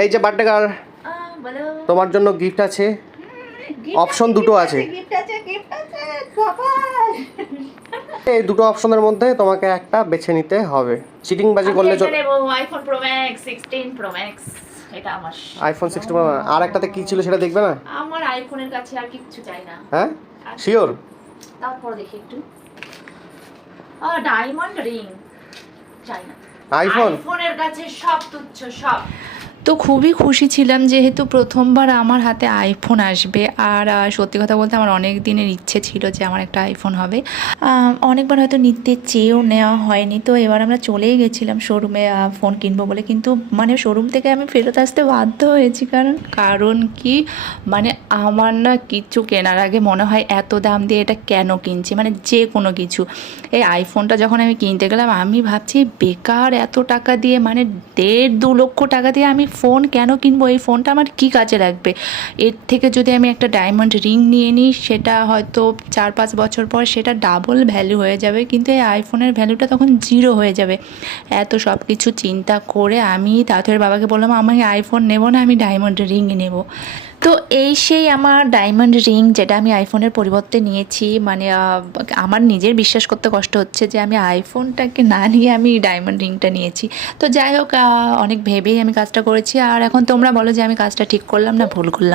এই যে birthday girl, বলো। তোমার জন্য গিফট আছে, অপশন দুটো আছে। এই দুটো অপশনের মধ্যে তোমাকে একটা বেছে নিতে হবে। চিটিং বাজি করলে iPhone pro max 16 pro max, এটা আমার আইফোন 16 আর একটাতে কি ছিল সেটা দেখবে না? আমার আইফোনের কাছে আর কিছু চাই না। হ্যাঁ শিওর? তারপর দেখি একটু ডায়মন্ড রিং চাই না। আইফোনের কাছে সব তুচ্ছ সব। তো খুবই খুশি ছিলাম যেহেতু প্রথমবার আমার হাতে আইফোন আসবে। আর সত্যি কথা বলতে আমার অনেক দিনের ইচ্ছে ছিল যে আমার একটা আইফোন হবে। অনেকবার হয়তো নিতে চেয়েও নেওয়া হয়নি। তো এবার আমরা চলেই গেছিলাম শোরুমে ফোন কিনবো বলে, কিন্তু মানে শোরুম থেকে আমি ফেরত আসতে বাধ্য হয়েছি। কারণ কি মানে আমার না কিছু কেনার আগে মনে হয় এত দাম দিয়ে এটা কেন কিনছি, মানে যে কোনো কিছু। এই আইফোনটা যখন আমি কিনতে গেলাম আমি ভাবছি বেকার এত টাকা দিয়ে, মানে 1.5-2 লক্ষ টাকা দিয়ে আমি ফোন কেন কিনবো? এই ফোনটা আমার কী কাজে লাগবে? এর থেকে যদি আমি একটা ডায়মন্ড রিং নিয়ে নিই সেটা হয়তো 4-5 বছর পর সেটা ডাবল ভ্যালু হয়ে যাবে, কিন্তু এই আইফোনের ভ্যালুটা তখন 0 হয়ে যাবে। এত সব কিছু চিন্তা করে আমি তাড়াতাড়ি বাবাকে বললাম আমি আইফোন নেব না, আমি ডায়মন্ড রিংই নেব। তো এই সেই আমার ডায়মন্ড রিং যেটা আমি আইফোনের পরিবর্তে নিয়েছি। মানে আমার নিজের বিশ্বাস করতে কষ্ট হচ্ছে যে আমি আইফোনটাকে না নিয়ে আমি ডায়মন্ড রিংটা নিয়েছি। তো যাই হোক, অনেক ভেবেই আমি কাজটা করেছি। আর এখন তোমরা বলো যে আমি কাজটা ঠিক করলাম না ভুল করলাম।